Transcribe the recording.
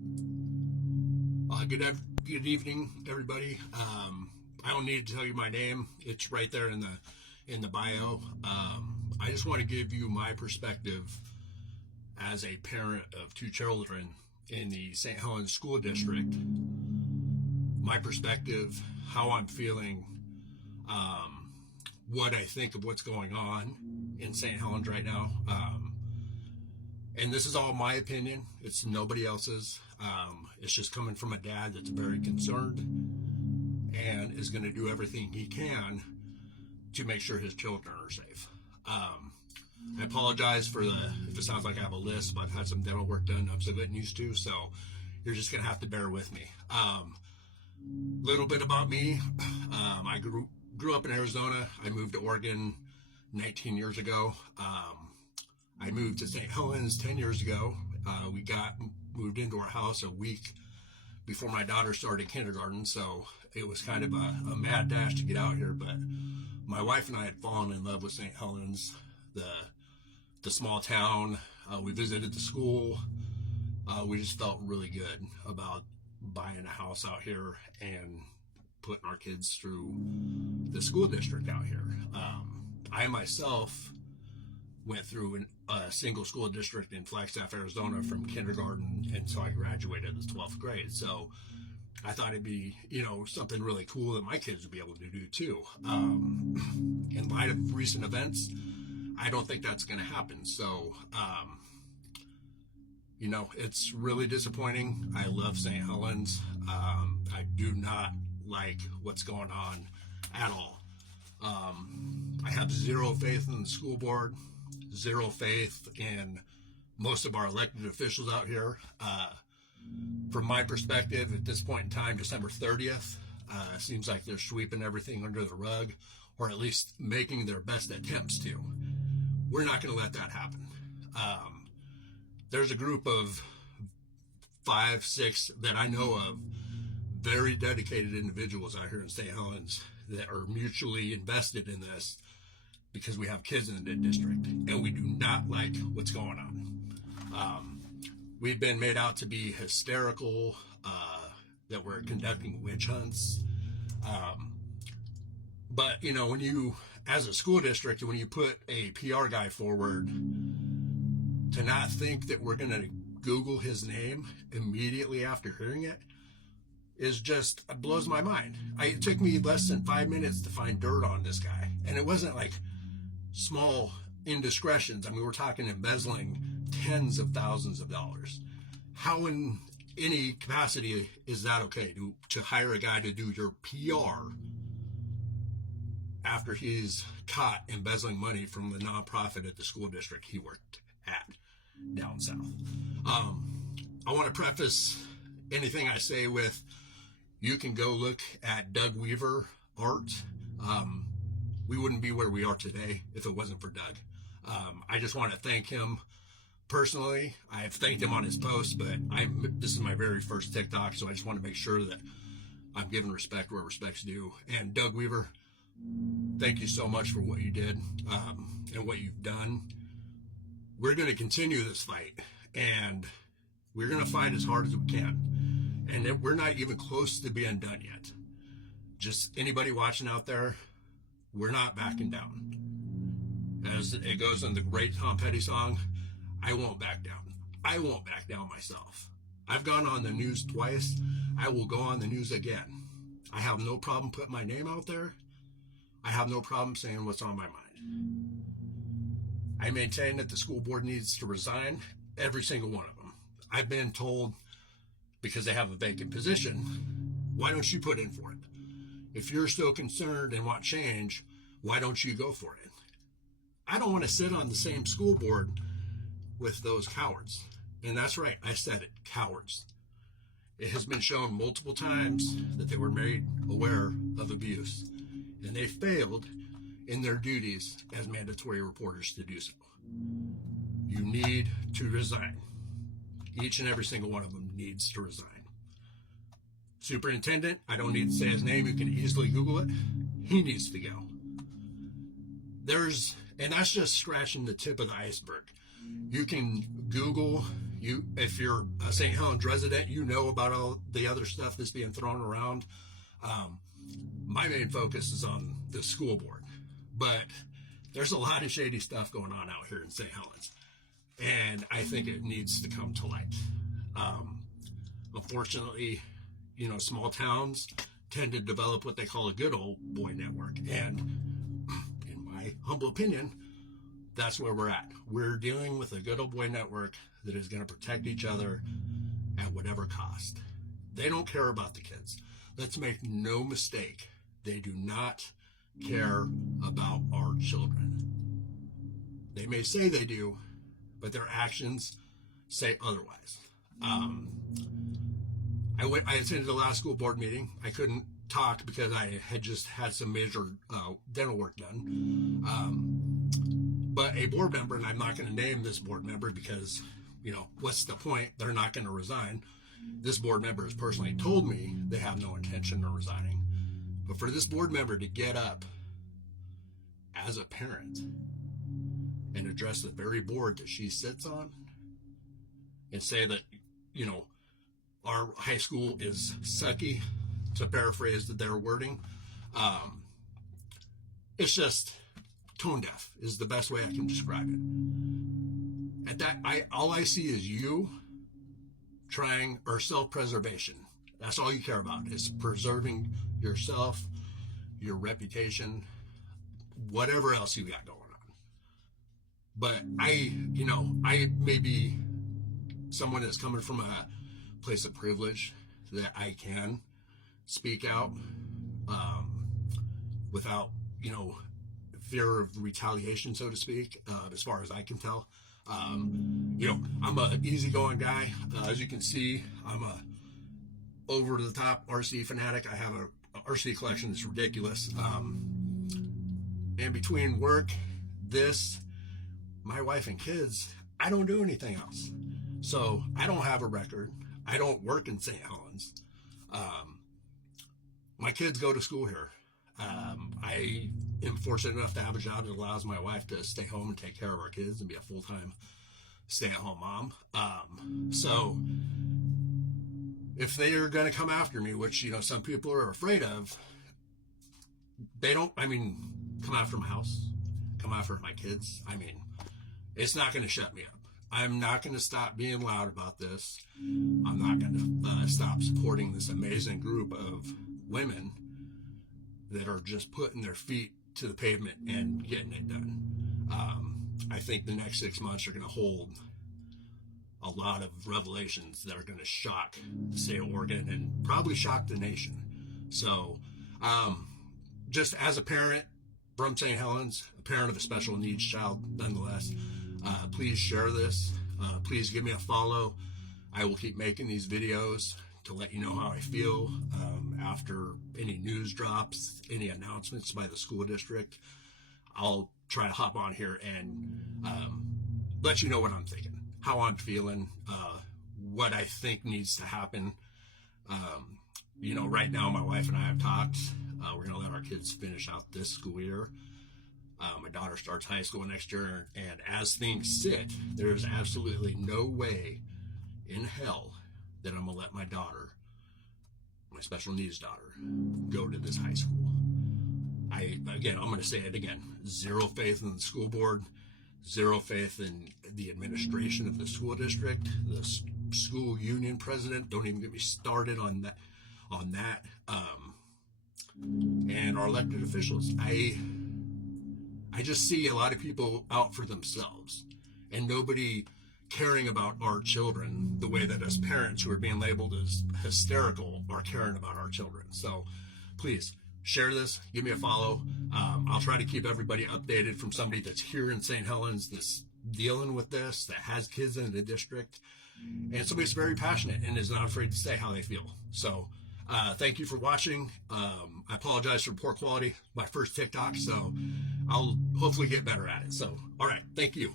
Good evening, everybody. I don't need to tell you my name; it's right there in the bio. I just want to give you my perspective as a parent of two children in the St. Helens School District. My perspective, how I'm feeling, um, what I think of what's going on in St. Helens right now. And this is all my opinion. It's nobody else's. It's just coming from a dad that's very concerned and is going to do everything he can to make sure his children are safe. I apologize for if it sounds like I have a lisp. I've had some dental work done I'm so getting used to, so you're just going to have to bear with me. Little bit about me. I grew up in Arizona. I moved to Oregon 19 years ago. I moved to St. Helens 10 years ago. We moved into our house a week before my daughter started kindergarten, so it was kind of a mad dash to get out here. But my wife and I had fallen in love with St. Helens, the small town. We visited the school. We just felt really good about buying a house out here and putting our kids through the school district out here. I myself went through a single school district in Flagstaff, Arizona from kindergarten until I graduated the 12th grade. So I thought it'd be, something really cool that my kids would be able to do too. In light of recent events, I don't think that's going to happen. So, it's really disappointing. I love St. Helens. I do not like what's going on at all. I have zero faith in the school board, zero faith in most of our elected officials out here. From my perspective, at this point in time, December 30th, seems like they're sweeping everything under the rug, or at least making their best attempts to. We're not going to let that happen. There's a group of 5, 6 that I know of, very dedicated individuals out here in St. Helens that are mutually invested in this because we have kids in the district and we do not like what's going on. We've been made out to be hysterical, that we're conducting witch hunts. But, when you, as a school district, when you put a PR guy forward, to not think that we're going to Google his name immediately after hearing it it blows my mind. It took me less than 5 minutes to find dirt on this guy. And it wasn't like small indiscretions. I mean, we're talking embezzling tens of thousands of dollars. How in any capacity is that okay to hire a guy to do your PR after he's caught embezzling money from the nonprofit at the school district he worked at down south? I want to preface anything I say with, you can go look at Doug Weaver art. We wouldn't be where we are today if it wasn't for Doug. I just want to thank him personally. I've thanked him on his post, but this is my very first TikTok, so I just want to make sure that I'm giving respect where respect's due. And Doug Weaver, thank you so much for what you did, and what you've done. We're going to continue this fight, and we're going to fight as hard as we can. And we're not even close to being done yet. Just anybody watching out there, we're not backing down. As it goes in the great Tom Petty song, I won't back down. I won't back down myself. I've gone on the news twice. I will go on the news again. I have no problem putting my name out there. I have no problem saying what's on my mind. I maintain that the school board needs to resign, every single one of them. I've been told, because they have a vacant position, why don't you put in for it? If you're still concerned and want change, why don't you go for it? I don't want to sit on the same school board with those cowards. And that's right, I said it, cowards. It has been shown multiple times that they were made aware of abuse, and they failed in their duties as mandatory reporters to do so. You need to resign. Each and every single one of them needs to resign. Superintendent, I don't need to say his name, you can easily Google it. He needs to go. And that's just scratching the tip of the iceberg. You can Google, If you're a St. Helens resident, you know about all the other stuff that's being thrown around. My main focus is on the school board, but there's a lot of shady stuff going on out here in St. Helens, and I think it needs to come to light. Unfortunately, small towns tend to develop what they call a good old boy network, and in my humble opinion, that's where we're at. We're dealing with a good old boy network that is going to protect each other at whatever cost. They don't care about the kids. Let's make no mistake. They do not care about our children. They may say they do, but their actions say otherwise. I attended the last school board meeting. I couldn't talk because I had just had some major dental work done. But a board member, and I'm not going to name this board member because, what's the point? They're not going to resign. This board member has personally told me they have no intention of resigning. But for this board member to get up as a parent and address the very board that she sits on and say that, our high school is sucky, to paraphrase their wording, it's just tone deaf is the best way I can describe it. At that, all I see is you trying, or self-preservation. That's all you care about, is preserving yourself, your reputation, whatever else you got going on. But I may be someone that's coming from a place of privilege that I can speak out without, fear of retaliation, so to speak, as far as I can tell. I'm a easygoing guy. As you can see, I'm a over the top RC fanatic. I have a RC collection that's ridiculous. And between work, my wife and kids, I don't do anything else. So I don't have a record. I don't work in St. Helens. My kids go to school here. I am fortunate enough to have a job that allows my wife to stay home and take care of our kids and be a full-time stay-at-home mom. So if they are going to come after me, which, some people are afraid of, come after my house, come after my kids. It's not going to shut me up. I'm not going to stop being loud about this. I'm not going to stop supporting this amazing group of women that are just putting their feet to the pavement and getting it done. I think the next 6 months are going to hold a lot of revelations that are going to shock the state of Oregon and probably shock the nation. So just as a parent from St. Helens, a parent of a special needs child nonetheless, please share this. Please give me a follow. I will keep making these videos to let you know how I feel after any news drops, any announcements by the school district. I'll try to hop on here and let you know what I'm thinking, how I'm feeling, what I think needs to happen. Right now my wife and I have talked. We're going to let our kids finish out this school year. My daughter starts high school next year, and as things sit, there is absolutely no way in hell that I'm going to let my daughter, my special needs daughter, go to this high school. I'm going to say it again, zero faith in the school board, zero faith in the administration of the school district, the school union president. Don't even get me started on that. And our elected officials. I just see a lot of people out for themselves and nobody caring about our children the way that us parents who are being labeled as hysterical are caring about our children. So please share this, give me a follow. I'll try to keep everybody updated from somebody that's here in St. Helens that's dealing with this, that has kids in the district, and somebody that's very passionate and is not afraid to say how they feel. So thank you for watching. I apologize for poor quality. My first TikTok, so I'll hopefully get better at it. So, all right. Thank you.